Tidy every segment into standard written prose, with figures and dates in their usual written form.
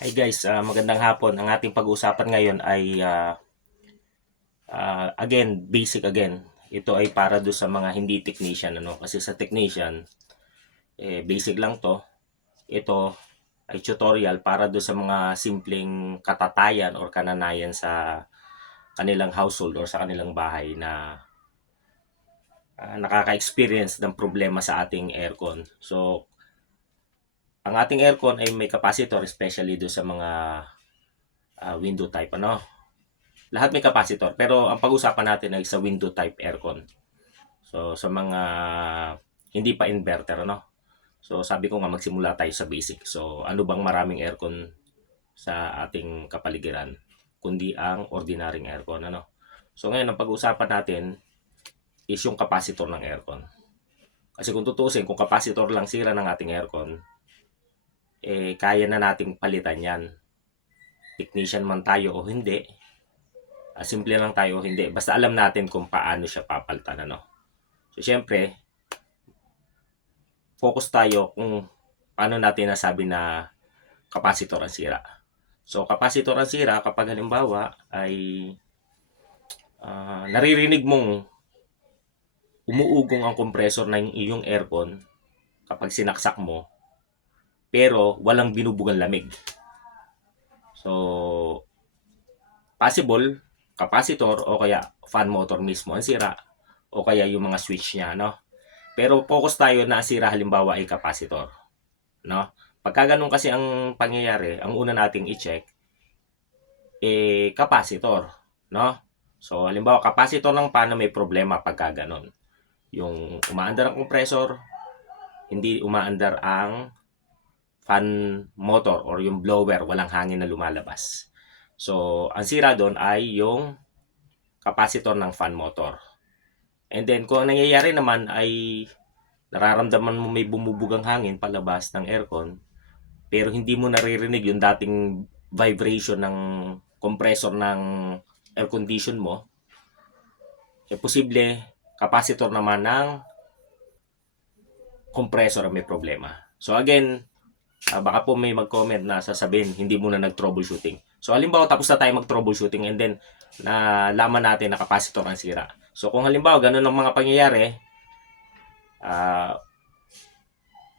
Hi guys, magandang hapon. Ang ating pag-uusapan ngayon ay again, basic again. Ito ay para do sa mga hindi technician ano kasi sa technician basic lang 'to. Ito ay tutorial para do sa mga simpleng katatayan or kananayan sa kanilang household or sa kanilang bahay na nakaka-experience ng problema sa ating aircon. So, ang ating aircon ay may capacitor especially do sa mga window type ano. Lahat may capacitor, pero ang pag-usapan natin ay sa window type aircon. So, sa mga hindi pa inverter, ano? So, sabi ko nga magsimula tayo sa basic. So, ano bang maraming aircon sa ating kapaligiran? Kundi ang ordinaryong aircon, ano? So, ngayon, ang pag-uusapan natin is yung capacitor ng aircon. Kasi kung tutusin, kung capacitor lang sira ng ating aircon, kaya na nating palitan yan. Technician man tayo o hindi, simple lang tayo o hindi. Basta alam natin kung paano siya papalitan, ano? So, syempre, focus tayo kung paano natin nasabi na capacitor ang sira. So, capacitor ang sira kapag halimbawa ay naririnig mong umuugong ang compressor ng iyong aircon kapag sinaksak mo, pero walang binubugang lamig. So, possible, capacitor o kaya fan motor mismo ang sira o kaya yung mga switch niya, no? Pero focus tayo na ang sira halimbawa ay capacitor, no? Pagka ganun kasi ang pangyayari, ang una nating i-check capacitor, no? So halimbawa capacitor ng fan may problema pagka ganun. Yung umaandar ang compressor, hindi umaandar ang fan motor or yung blower, walang hangin na lumalabas. So ang sira doon ay yung capacitor ng fan motor. And then kung ang nangyayari naman ay nararamdaman mo may bumubugang hangin palabas ng aircon, pero hindi mo naririnig yung dating vibration ng compressor ng air condition mo, posible capacitor naman ng compressor ang may problema. So again, baka po may mag-comment na sasabihin hindi mo na nag-troubleshooting. So halimbawa tapos na tayo mag-troubleshooting and then nalaman natin na capacitor ang sira. So kung halimbawa ganun ang mga pangyayari,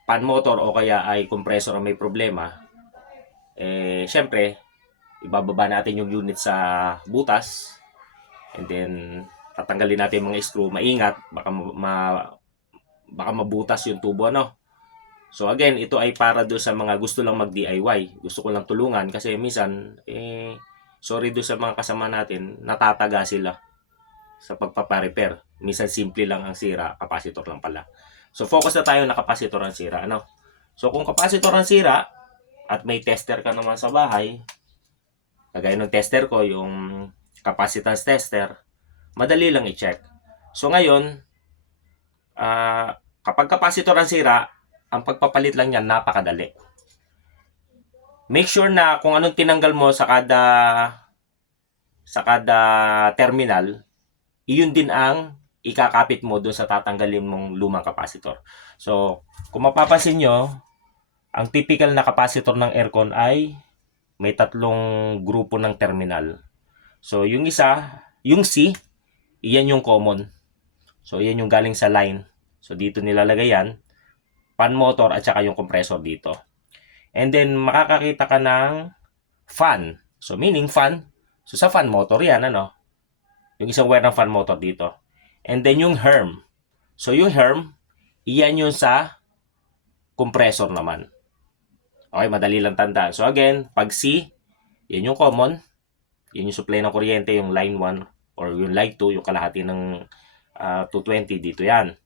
fan motor o kaya ay compressor ang may problema, syempre, ibababa natin yung unit sa butas and then tatanggalin natin yung mga screw, maingat, baka mabutas yung tubo, ano? So again, ito ay para do sa mga gusto lang mag-DIY, gusto ko lang tulungan kasi minsan, sorry do sa mga kasama natin, natataga sila sa pagpaparepair. Minsan simple lang ang sira, capacitor lang pala. So focus na tayo na capacitor ang sira, ano? So kung capacitor ang sira at may tester ka naman sa bahay, kagaya ng tester ko, yung capacitance tester, madali lang i-check. So ngayon, kapag capacitor ang sira, ang pagpapalit lang niyan napakadali. Make sure na kung anong tinanggal mo sa kada terminal, iyon din ang ikakapit mo doon sa tatanggalin mong lumang capacitor. So, kung mapapansin nyo, ang typical na capacitor ng aircon ay may tatlong grupo ng terminal. So, yung isa, yung C, iyan yung common. So, iyan yung galing sa line. So, dito nilalagay yan. Fan motor at saka yung compressor dito. And then, makakakita ka ng fan. So, meaning fan. So, sa fan motor yan, ano? Yung isang wire ng fan motor dito. And then, yung herm. So, yung herm, iyan yung sa compressor naman. Okay, madali lang tandaan. So, again, pag C, yan yung common. Yan yung supply ng kuryente, yung line 1 or yung line 2, yung kalahati ng 220, dito yan.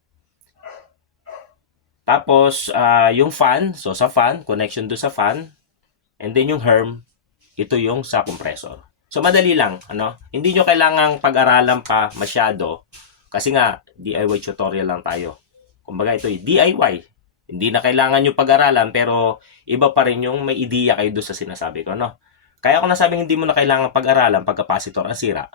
Tapos, yung fan, so sa fan, connection do sa fan. And then yung herm, ito yung sa compressor. So, madali lang, ano? Hindi nyo kailangang pag-aralan pa masyado kasi nga, DIY tutorial lang tayo. Kumbaga, ito yung DIY. Hindi na kailangan nyo pag-aralan pero iba pa rin yung may ideya kayo doon sa sinasabi ko, no? Kaya ako nasabing hindi mo na kailangan pag-aralan pag capacitor ang sira,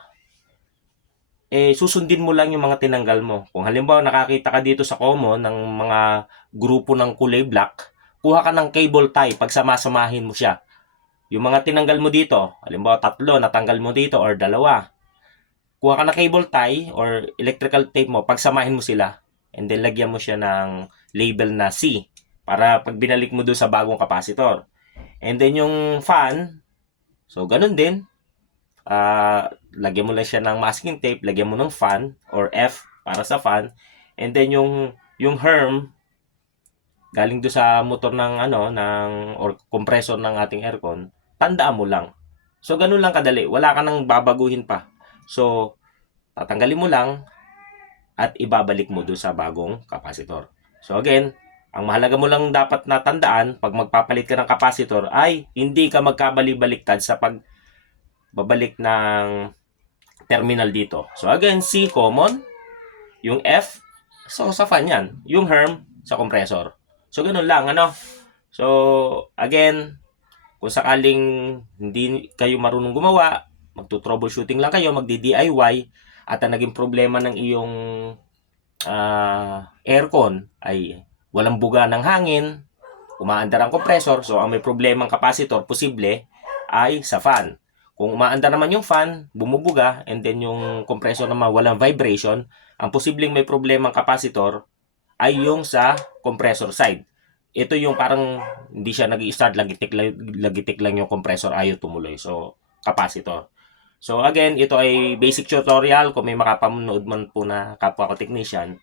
susundin mo lang yung mga tinanggal mo. Kung halimbawa nakakita ka dito sa common ng mga grupo ng kulay black, kuha ka ng cable tie, pagsamasamahin mo siya. yung mga tinanggal mo dito, halimbawa 3 natanggal mo dito or 2, kuha ka na cable tie or electrical tape mo, pagsamahin mo sila, and then lagyan mo siya ng label na C para pag binalik mo doon sa bagong capacitor. And then yung fan, so ganun din, lagyan mo lang siya ng masking tape, lagyan mo ng fan or F para sa fan, and then yung herm galing do sa motor ng or compressor ng ating aircon, tandaan mo lang. So ganun lang kadali, wala ka nang babaguhin pa. So tatanggalin mo lang at ibabalik mo do sa bagong capacitor. So again, ang mahalaga mo lang dapat natandaan pag magpapalit ka ng capacitor ay hindi ka magkabali-baliktad sa pagbabalik ng terminal dito. So again, C common, yung F, so sa fan yan, yung herm sa compressor. So ganun lang, So again, kung sakaling hindi kayo marunong gumawa, magto-troubleshooting lang kayo, magdi-DIY, at ang naging problema ng iyong aircon ay walang buga ng hangin, umaandar ang compressor, so ang may problema ang capacitor, posible ay sa fan. Kung umaandar naman yung fan, bumubuga, and then yung compressor naman walang vibration, ang posibleng may problema ang capacitor ay yung sa compressor side. Ito yung parang hindi siya nag-i-start, lagitik lang yung compressor, ayaw tumuloy. So, capacitor. So, again, ito ay basic tutorial. Kung may makapanood man po na kapwa ko technician,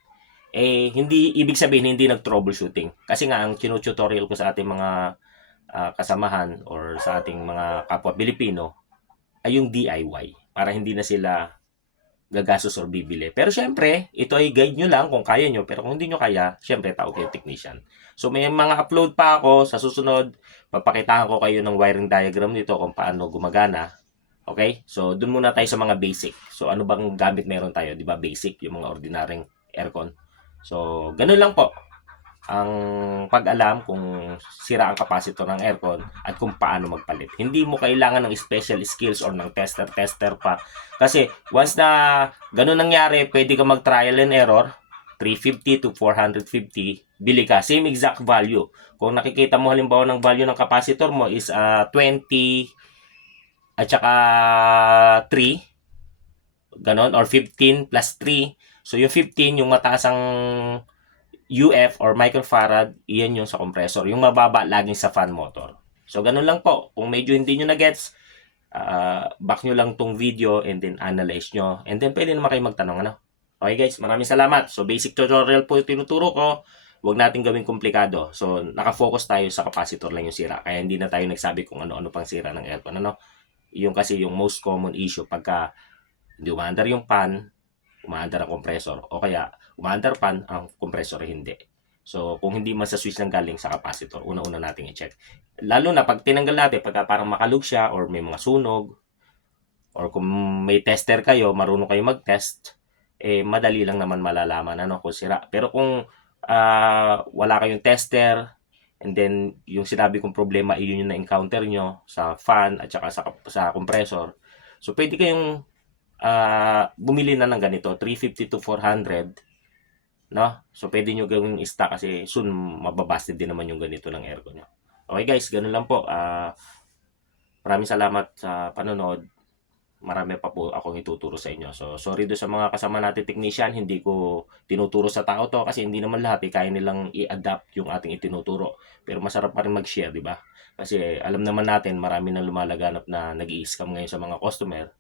hindi ibig sabihin hindi nag-troubleshooting. Kasi nga, ang tutorial ko sa ating mga kasamahan or sa ating mga kapwa Pilipino ay yung DIY para hindi na sila gagastos or bibili. Pero syempre, ito ay guide nyo lang kung kaya nyo. Pero kung hindi nyo kaya, syempre tawag kayo technician. So may mga upload pa ako sa susunod. Papakitahan ko kayo ng wiring diagram nito kung paano gumagana. Okay? So dun muna tayo sa mga basic. So ano bang gamit meron tayo? Di ba basic? Yung mga ordinaryong aircon. So ganun lang po ang pag-alam kung sira ang capacitor ng aircon at kung paano magpalit. Hindi mo kailangan ng special skills or ng tester pa. Kasi once na ganun nangyari, pwede ka mag-trial and error, 350 to 450, bili ka. Same exact value. Kung nakikita mo halimbawa ng value ng capacitor mo is 20 at saka 3, ganon, or 15 plus 3. So yung 15, yung mataas ang UF or microfarad, iyan yung sa compressor. Yung mababa, laging sa fan motor. So, ganun lang po. Kung medyo hindi nyo na-gets, back nyo lang tong video and then analyze nyo. And then, pwede naman kayo magtanong, Okay guys, maraming salamat. So, basic tutorial po yung tinuturo ko. Huwag natin gawing komplikado. So, nakafocus tayo sa capacitor lang yung sira. Kaya hindi na tayo nagsabi kung ano-ano pang sira ng aircon. Yung kasi yung most common issue pagka hindi umaandar yung fan, umaandar ang compressor. O kaya, umaandar pan, ang compressor hindi. So, kung hindi man sa switch lang galing sa capacitor, una-una natin i-check. Lalo na pag tinanggal natin, pagka parang makalug siya or may mga sunog, or kung may tester kayo, marunong kayo mag-test, madali lang naman malalaman kung sira. Pero kung wala kayong tester, and then yung sinabi kong problema, yun yung na-encounter nyo sa fan at saka sa compressor. So, pwede kayong bumili na ng ganito, 350 to 400, So, pwede nyo gawing stock kasi soon mababasted din naman yung ganito ng aircon nyo. Okay guys, ganun lang po. Maraming salamat sa panonood. Marami pa po akong ituturo sa inyo. So, sorry do sa mga kasama natin technician, hindi ko tinuturo sa tao to kasi hindi naman lahat kaya nilang i-adapt yung ating itinuturo. Pero masarap pa rin mag-share, di ba? Kasi alam naman natin, marami nang lumalaganap na nag-i-scam ngayon sa mga customer.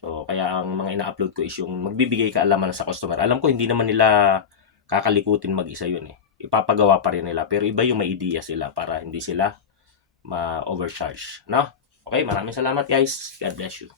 So, kaya ang mga ina-upload ko is yung magbibigay kaalaman sa customer. Alam ko, hindi naman nila kakalikutin mag-isa yun Ipapagawa pa rin nila. Pero iba yung may idea sila para hindi sila ma-overcharge. Okay, maraming salamat guys. God bless you.